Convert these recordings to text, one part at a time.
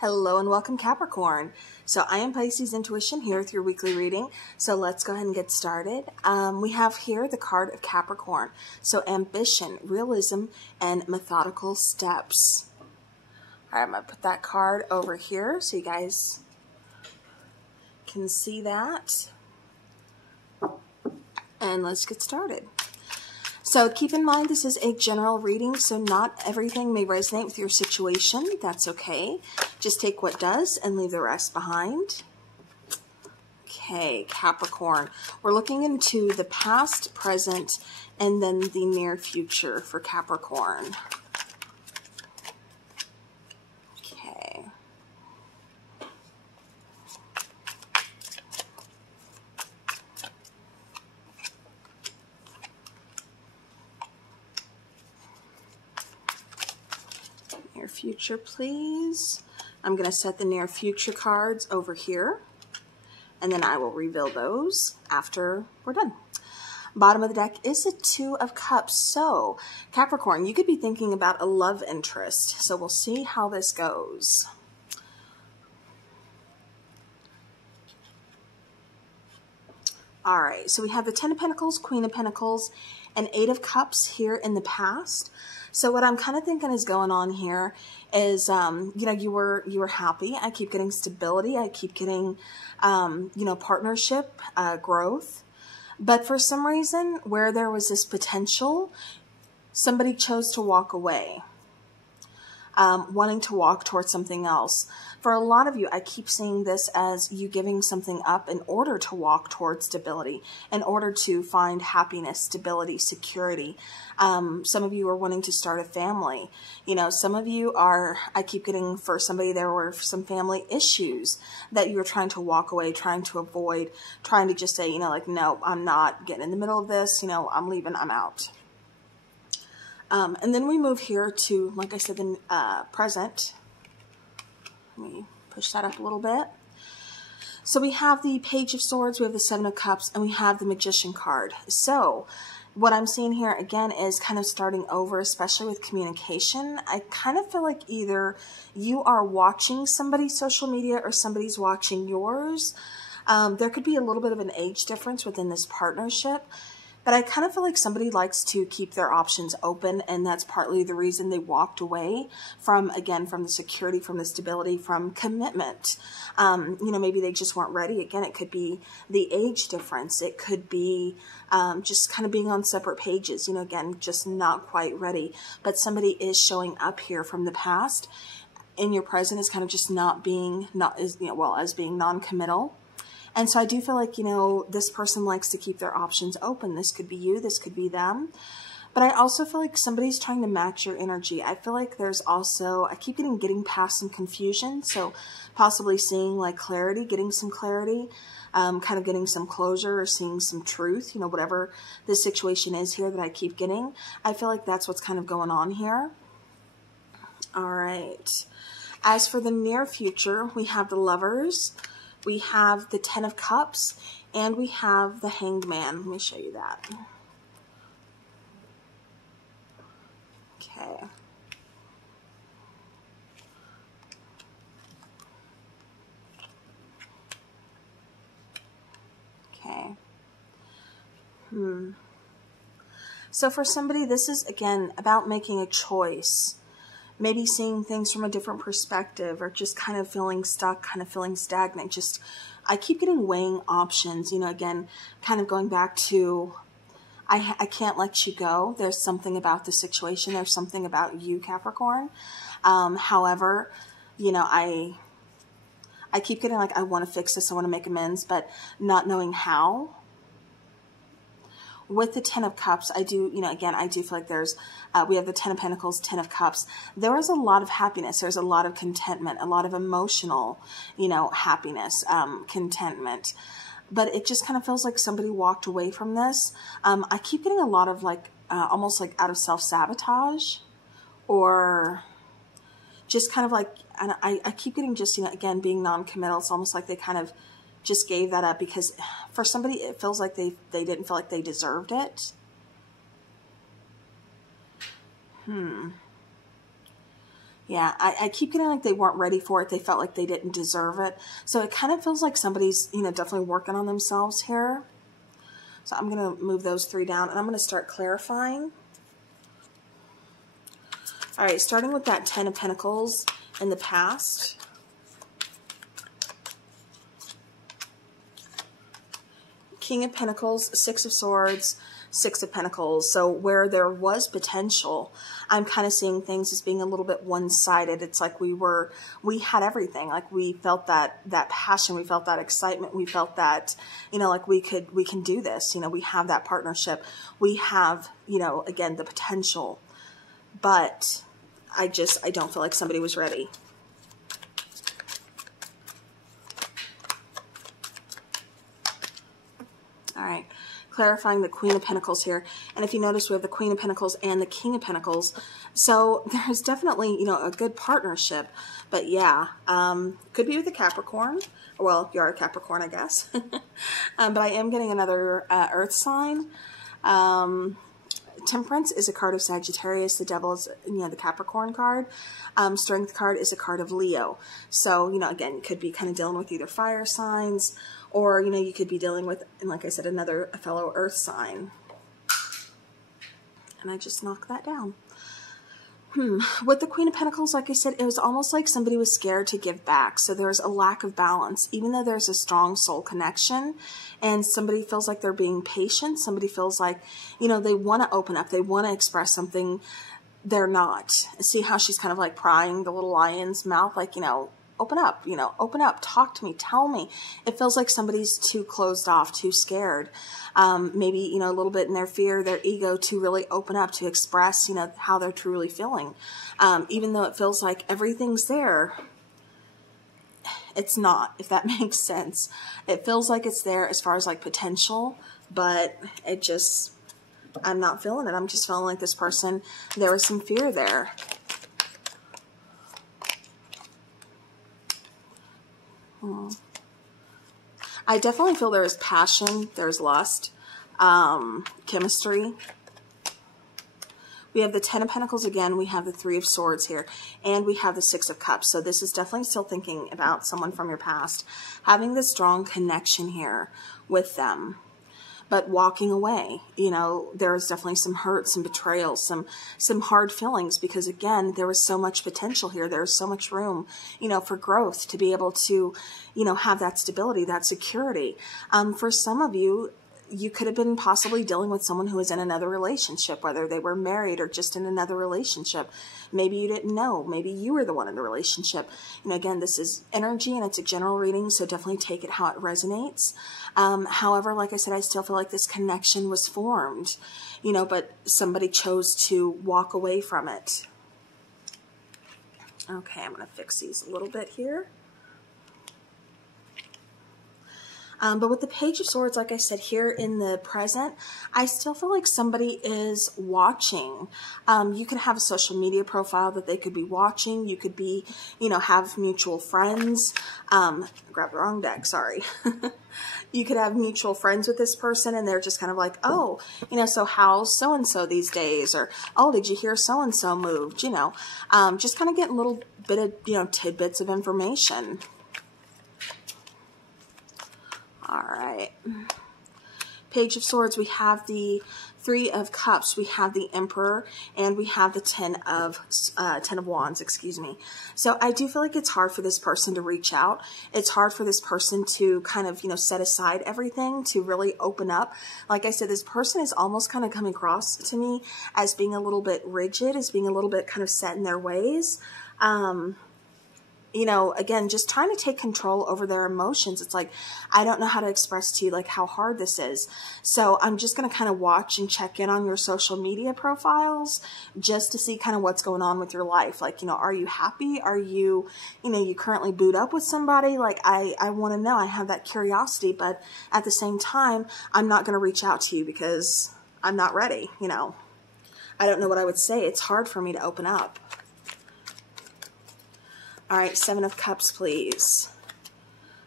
Hello and welcome, Capricorn. So I am Pisces Intuition here with your weekly reading. So let's go ahead and get started. We have here the card of Capricorn. So ambition, realism, and methodical steps. All right, I'm going to put that card over here so you guys can see that. And let's get started. So keep in mind, this is a general reading, so not everything may resonate with your situation. That's okay. Just take what does and leave the rest behind. Okay, Capricorn. We're looking into the past, present, and then the near future for Capricorn. Okay. Near future, please. I'm going to set the near future cards over here, and then I will reveal those after we're done. Bottom of the deck is the Two of Cups. So, Capricorn, you could be thinking about a love interest. So we'll see how this goes. All right, so we have the Ten of Pentacles, Queen of Pentacles, and Eight of Cups here in the past. So what I'm kind of thinking is going on here is, you know, you were happy. I keep getting stability. I keep getting, you know, partnership, growth. But for some reason, where there was this potential, somebody chose to walk away, wanting to walk towards something else. For a lot of you, I keep seeing this as you giving something up in order to walk towards stability, in order to find happiness, stability, security. Some of you are wanting to start a family. You know, some of you are, I keep getting for somebody, there were some family issues that you were trying to walk away, trying to avoid, trying to just say, you know, like, no, I'm not getting in the middle of this. You know, I'm leaving, I'm out. And then we move here to, like I said, the present. Let me push that up a little bit. So we have the Page of Swords, we have the Seven of Cups, and we have the Magician card. So what I'm seeing here, again, is kind of starting over, especially with communication. I kind of feel like either you are watching somebody's social media or somebody's watching yours. There could be a little bit of an age difference within this partnership. But I kind of feel like somebody likes to keep their options open, and that's partly the reason they walked away from, again, from the security, from the stability, from commitment. You know, maybe they just weren't ready. Again, it could be the age difference. It could be just kind of being on separate pages, you know, again, just not quite ready. But somebody is showing up here from the past in your present is kind of just not being, as being non-committal. And so I do feel like, you know, this person likes to keep their options open. This could be you, this could be them. But I also feel like somebody's trying to match your energy. I feel like there's also, I keep getting past some confusion. So possibly seeing like clarity, getting some clarity, kind of getting some closure or seeing some truth, you know, whatever the situation is here that I keep getting. I feel like that's what's kind of going on here. All right. As for the near future, we have the Lovers. We have the Ten of Cups, and we have the Hanged Man. Let me show you that. Okay. Okay. So for somebody, this is, again, about making a choice. Maybe seeing things from a different perspective, or just kind of feeling stuck, kind of feeling stagnant. Just, I keep getting weighing options, you know, again, kind of going back to, I can't let you go. There's something about the situation. There's something about you, Capricorn. However, you know, I keep getting like, I want to fix this. I want to make amends, but not knowing how. With the Ten of Cups, I do, you know, again, I do feel like there's, we have the Ten of Pentacles, Ten of Cups. There is a lot of happiness. There's a lot of contentment, a lot of emotional, you know, happiness, contentment. But it just kind of feels like somebody walked away from this. I keep getting a lot of like, almost like out of self-sabotage, or just kind of like, and I keep getting just, you know, again, being non-committal. It's almost like they kind of just gave that up because for somebody it feels like they didn't feel like they deserved it. Yeah, I keep getting like they weren't ready for it. They felt like they didn't deserve it. So it kind of feels like somebody's, you know, definitely working on themselves here. So I'm going to move those 3 down, and I'm going to start clarifying. All right, starting with that 10 of Pentacles in the past. King of Pentacles, 6 of Swords, 6 of Pentacles. So where there was potential, I'm kind of seeing things as being a little bit one-sided. It's like we had everything. Like we felt that passion, we felt that excitement, we felt that, you know, like we can do this. You know, we have that partnership. We have, you know, again, the potential. But I don't feel like somebody was ready. All right, clarifying the Queen of Pentacles here. And if you notice, we have the Queen of Pentacles and the King of Pentacles. So there's definitely, you know, a good partnership. But yeah, could be with a Capricorn. Well, you are a Capricorn, I guess. But I am getting another earth sign. Temperance is a card of Sagittarius. The Devil is, you know, the Capricorn card. Strength card is a card of Leo. So, you know, again, you could be kind of dealing with either fire signs, or, you know, you could be dealing with, and like I said, a fellow earth sign. And I just knocked that down. With the Queen of Pentacles, like I said, it was almost like somebody was scared to give back. So there's a lack of balance, even though there's a strong soul connection, and somebody feels like they're being patient. Somebody feels like, you know, they want to open up. They want to express something. They're not. See how she's kind of like prying the little lion's mouth, like, you know, open up, you know, open up, talk to me, tell me. It feels like somebody's too closed off, too scared. Maybe, you know, a little bit in their fear, their ego, to really open up, to express, you know, how they're truly feeling. Even though it feels like everything's there, it's not, if that makes sense. It feels like it's there as far as like potential, but it just, I'm not feeling it. I'm just feeling like this person, there was some fear there. I definitely feel there is passion, there's lust, chemistry. We have the 10 of Pentacles again, we have the 3 of Swords here, and we have the 6 of Cups. So this is definitely still thinking about someone from your past, having this strong connection here with them, but walking away. You know, there was definitely some hurt, some betrayal, some hard feelings, because again, there was so much potential here. There was so much room, you know, for growth, to be able to, you know, have that stability, that security. For some of you, you could have been possibly dealing with someone who was in another relationship, whether they were married or just in another relationship. Maybe you didn't know. Maybe you were the one in the relationship. You know, again, this is energy and it's a general reading, so definitely take it how it resonates. However, like I said, I still feel like this connection was formed, you know, but somebody chose to walk away from it. Okay, I'm going to fix these a little bit here. But with the Page of Swords, like I said, here in the present, I still feel like somebody is watching. You could have a social media profile that they could be watching. You could be, you know, have mutual friends. Grab the wrong deck, sorry. You could have mutual friends with this person, and they're just kind of like, oh, you know, so how's so-and-so these days? Or, oh, did you hear so-and-so moved? You know, just kind of getting a little bit of, you know, tidbits of information. All right. Page of Swords, we have the 3 of Cups, we have the Emperor, and we have the 10 of Wands, excuse me. So I do feel like it's hard for this person to reach out. It's hard for this person to kind of, you know, set aside everything, to really open up. Like I said, this person is almost kind of coming across to me as being a little bit rigid, as being a little bit kind of set in their ways. You know, again, just trying to take control over their emotions. It's like, I don't know how to express to you like how hard this is. So I'm just going to kind of watch and check in on your social media profiles just to see kind of what's going on with your life. Like, you know, are you happy? Are you, you know, you currently booed up with somebody? Like, I want to know. I have that curiosity, but at the same time, I'm not going to reach out to you because I'm not ready. You know, I don't know what I would say. It's hard for me to open up. All right, 7 of Cups, please.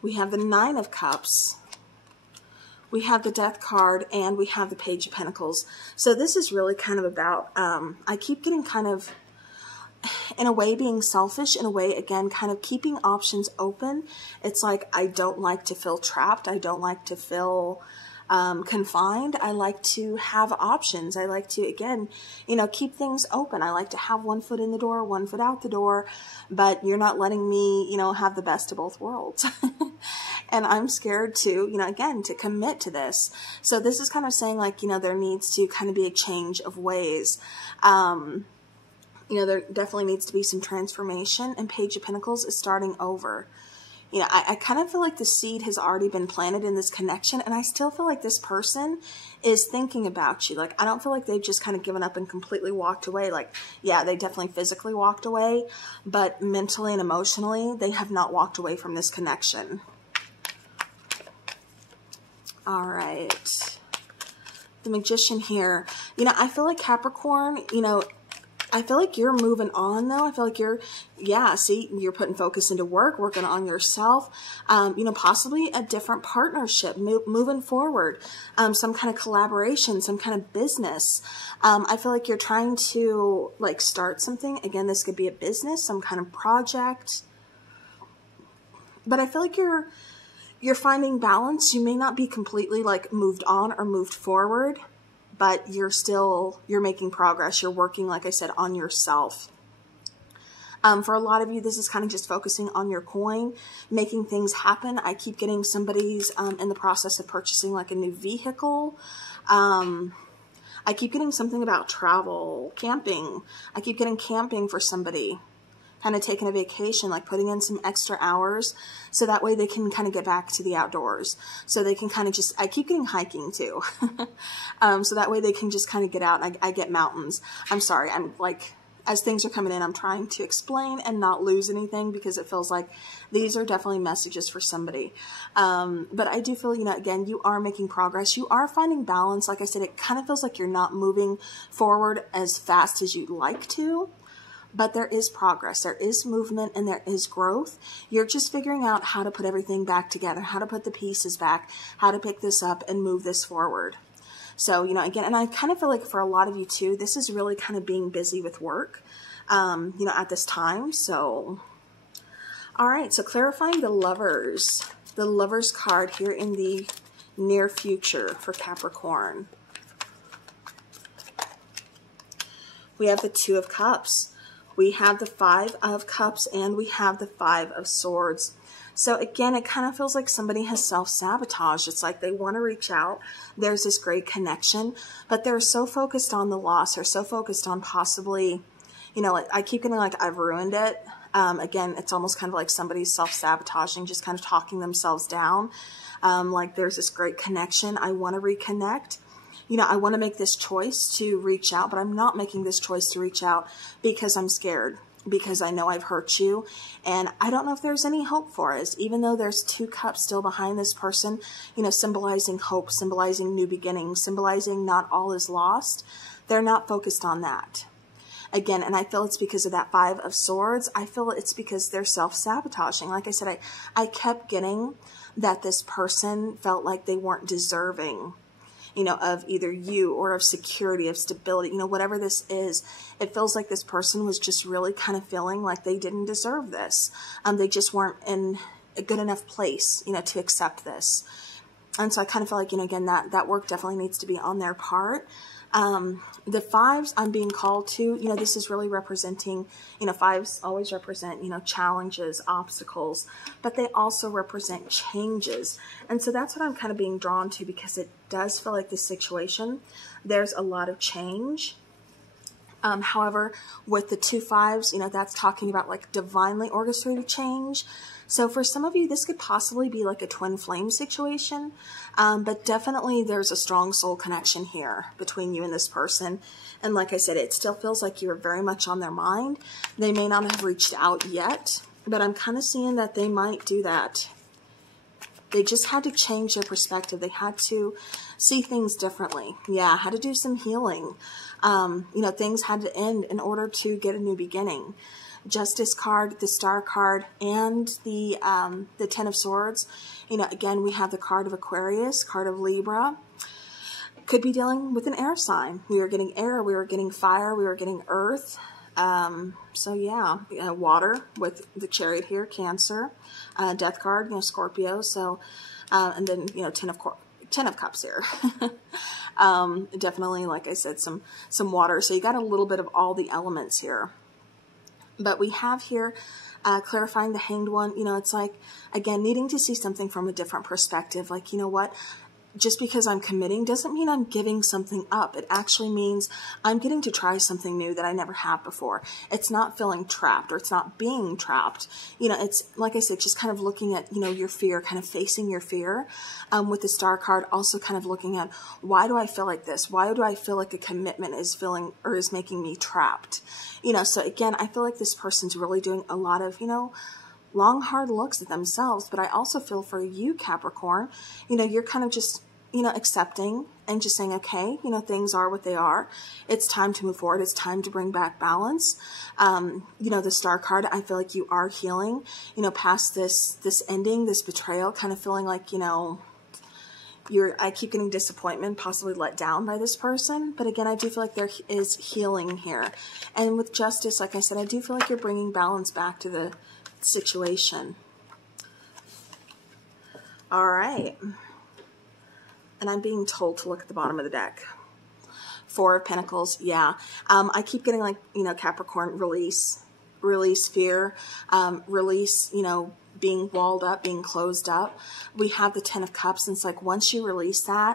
We have the 9 of Cups. We have the Death card, and we have the Page of Pentacles. So this is really kind of about, I keep getting kind of, in a way being selfish, in a way, again, kind of keeping options open. It's like, I don't like to feel trapped. I don't like to feel confined. I like to have options. I like to, again, you know, keep things open. I like to have one foot in the door, one foot out the door, but you're not letting me, you know, have the best of both worlds. And I'm scared to, you know, again, to commit to this. So this is kind of saying, like, you know, there needs to kind of be a change of ways. You know, there definitely needs to be some transformation, and Page of Pentacles is starting over. You know, I kind of feel like the seed has already been planted in this connection, and I still feel like this person is thinking about you. Like, I don't feel like they've just kind of given up and completely walked away. Like, yeah, they definitely physically walked away, but mentally and emotionally, they have not walked away from this connection. All right. The Magician here. You know, I feel like Capricorn, you know, I feel like you're moving on, though. I feel like you're, yeah, see, you're putting focus into work, working on yourself, you know, possibly a different partnership, moving forward, some kind of collaboration, some kind of business. I feel like you're trying to, like, start something. Again, this could be a business, some kind of project. But I feel like you're finding balance. You may not be completely, like, moved on or moved forward, but you're making progress. You're working, like I said, on yourself. For a lot of you, this is kind of just focusing on your coin, making things happen. I keep getting somebody's in the process of purchasing, like, a new vehicle. I keep getting something about travel, camping. I keep getting camping for somebody, kind of taking a vacation, like putting in some extra hours so that way they can kind of get back to the outdoors. So they can kind of just, I keep getting hiking too. So that way they can just kind of get out. I get mountains. I'm sorry. I'm like, as things are coming in, I'm trying to explain and not lose anything, because it feels like these are definitely messages for somebody. But I do feel, you know, again, you are making progress. You are finding balance. Like I said, it kind of feels like you're not moving forward as fast as you'd like to. But there is progress, there is movement, and there is growth. You're just figuring out how to put everything back together, how to put the pieces back, how to pick this up and move this forward. So, you know, again, and I kind of feel like for a lot of you too, this is really kind of being busy with work, you know, at this time. So, all right, so clarifying the Lovers card here in the near future for Capricorn. We have the Two of Cups. We have the Five of Cups, and we have the Five of Swords. So again, it kind of feels like somebody has self-sabotaged. It's like they want to reach out. There's this great connection, but they're so focused on the loss, or so focused on possibly, you know, like, I keep getting like, I've ruined it. Again, it's almost kind of like somebody's self-sabotaging, just kind of talking themselves down. Like, there's this great connection. I want to reconnect. You know, I want to make this choice to reach out, but I'm not making this choice to reach out because I'm scared, because I know I've hurt you, and I don't know if there's any hope for us, even though there's two cups still behind this person, you know, symbolizing hope, symbolizing new beginnings, symbolizing not all is lost. They're not focused on that. Again, and I feel it's because of that Five of Swords. I feel it's because they're self-sabotaging. Like I said, I kept getting that this person felt like they weren't deserving, you know, of either you or of security, of stability, you know, whatever this is. It feels like this person was just really kind of feeling like they didn't deserve this. They just weren't in a good enough place, you know, to accept this. And so I kind of feel like, you know, again, that work definitely needs to be on their part. The fives I'm being called to, you know, this is really representing, you know, fives always represent, you know, challenges, obstacles, but they also represent changes. And so that's what I'm kind of being drawn to, because it does feel like this situation, there's a lot of change. However, with the two fives, you know, that's talking about like divinely orchestrated change. So for some of you, this could possibly be like a twin flame situation, but definitely there's a strong soul connection here between you and this person. And like I said, it still feels like you're very much on their mind. They may not have reached out yet, but I'm kind of seeing that they might do that. They just had to change their perspective. They had to see things differently. Yeah, had to do some healing. You know, things had to end in order to get a new beginning. Justice card, the Star card, and the Ten of Swords. You know, again, we have the card of Aquarius, card of Libra. Could be dealing with an air sign. We are getting air, we are getting fire, we are getting earth. So yeah, water with the Chariot here, Cancer, Death card, Scorpio. So, and then, Ten of Cups here. Definitely, like I said, some water. So you got a little bit of all the elements here. But we have here, clarifying the Hanged One. It's like, again, needing to see something from a different perspective. Like, you know what? Just because I'm committing doesn't mean I'm giving something up. It actually means I'm getting to try something new that I never have before. It's not feeling trapped, or it's not being trapped. It's, like I said, just kind of looking at, your fear, kind of facing your fear. With the Star card, also kind of looking at, why do I feel like this? Why do I feel like a commitment is making me trapped? So again, I feel like this person's really doing a lot of, long, hard looks at themselves. But I also feel for you, Capricorn, you're kind of just, accepting and just saying, okay, things are what they are. It's time to move forward. It's time to bring back balance. The Star card, I feel like you are healing, past this ending, this betrayal, kind of feeling like, I keep getting disappointment, possibly let down by this person. But again, I do feel like there is healing here. And with Justice, like I said, I do feel like you're bringing balance back to the situation. All right. And I'm being told to look at the bottom of the deck. Four of Pentacles. Yeah. I keep getting like, Capricorn, release fear, release, being walled up, being closed up. We have the Ten of Cups, and it's like, once you release, you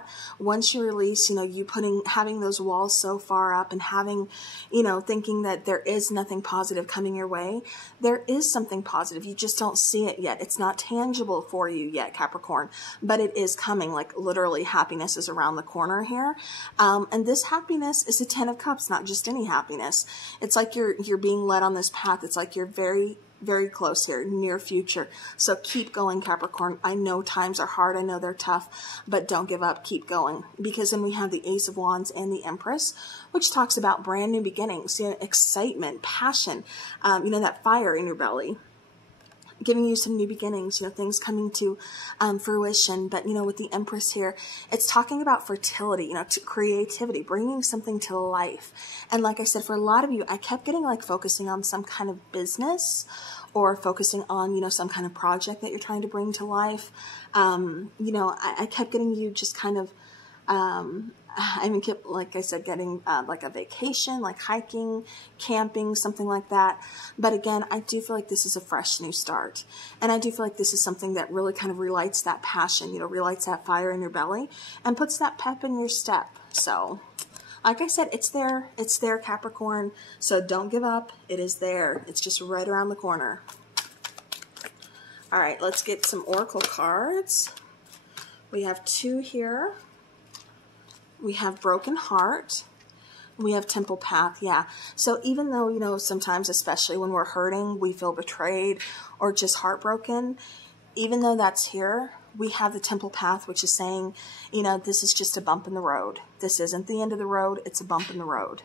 having those walls so far up and having, thinking that there is nothing positive coming your way. There is something positive. You just don't see it yet. It's not tangible for you yet, Capricorn, but it is coming. Like, literally, happiness is around the corner here. And this happiness is the Ten of Cups, not just any happiness. It's like you're being led on this path. It's like you're very, very close here, near future. So keep going, Capricorn. I know times are hard. I know they're tough, but don't give up. Keep going. Because then we have the Ace of Wands and the Empress, which talks about brand new beginnings, excitement, passion, that fire in your belly, giving you some new beginnings, things coming to fruition. But, with the Empress here, it's talking about fertility, creativity, bringing something to life. And like I said, for a lot of you, I kept getting like focusing on some kind of business, or focusing on, some kind of project that you're trying to bring to life. I kept getting you just kind of, I even kept, like I said, getting like a vacation, like hiking, camping, something like that. But again, I do feel like this is a fresh new start. And I do feel like this is something that really kind of relights that passion, relights that fire in your belly and puts that pep in your step. So, like I said, it's there, Capricorn. So don't give up. It is there. It's just right around the corner. All right, let's get some Oracle cards. We have two here. We have Broken Heart. We have Temple Path. Yeah. So even though, sometimes, especially when we're hurting, we feel betrayed or just heartbroken, even though that's here, we have the Temple Path, which is saying, this is just a bump in the road. This isn't the end of the road. It's a bump in the road.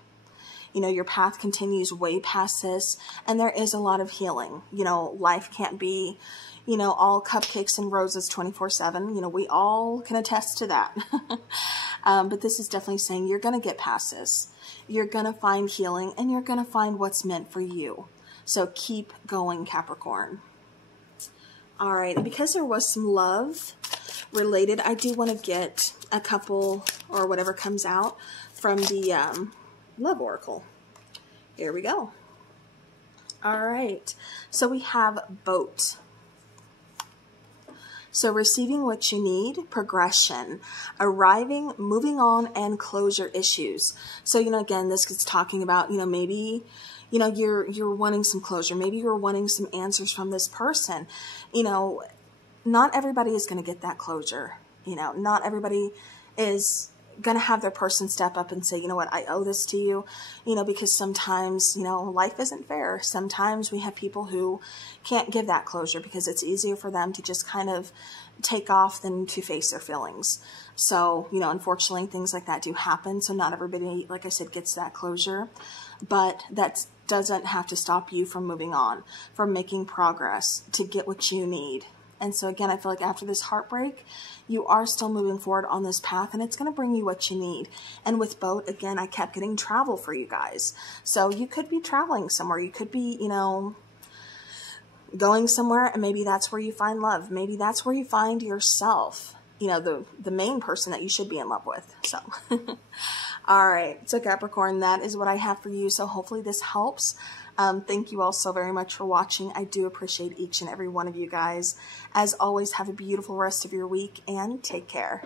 Your path continues way past this, and there is a lot of healing. Life can't be, all cupcakes and roses 24/7. We all can attest to that. But this is definitely saying you're going to get past this. You're going to find healing, and you're going to find what's meant for you. So keep going, Capricorn. All right, and because there was some love related, I do want to get a couple, or whatever comes out, from the Love Oracle. Here we go. All right, so we have Boat. So receiving what you need, progression, arriving, moving on, and closure issues. So, again, this is talking about, maybe, you're wanting some closure. Maybe you're wanting some answers from this person. Not everybody is going to get that closure. Not everybody is going to have their person step up and say, you know what, I owe this to you, because sometimes, life isn't fair. Sometimes we have people who can't give that closure because it's easier for them to just kind of take off than to face their feelings. So, unfortunately, things like that do happen. So not everybody, like I said, gets that closure, but that doesn't have to stop you from moving on, from making progress to get what you need. And so again, I feel like after this heartbreak, you are still moving forward on this path, and it's going to bring you what you need. And with boat, again, I kept getting travel for you guys. So you could be traveling somewhere. You could be, you know, going somewhere, and maybe that's where you find love. Maybe that's where you find yourself, you know, the main person that you should be in love with. So all right, so Capricorn, that is what I have for you. So hopefully this helps. Thank you all so very much for watching. I do appreciate each and every one of you guys. As always, have a beautiful rest of your week and take care.